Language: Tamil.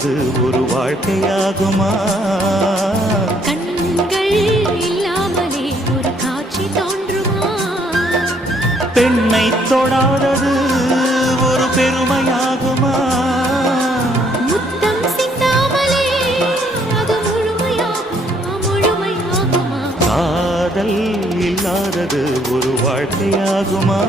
தொடாதது ஒரு வாழ்க்கையாகுமா? கண்கள் இல்லாமலே ஒரு காட்சி தோன்றுமா? பெண்ணை தொடாதது ஒரு பெருமையாகுமா? முத்தம் சிந்தாமலே அது முழுமையாகுமா? முழுமையாகுமா? காதல் இல்லாதது ஒரு வாழ்க்கையாகுமா?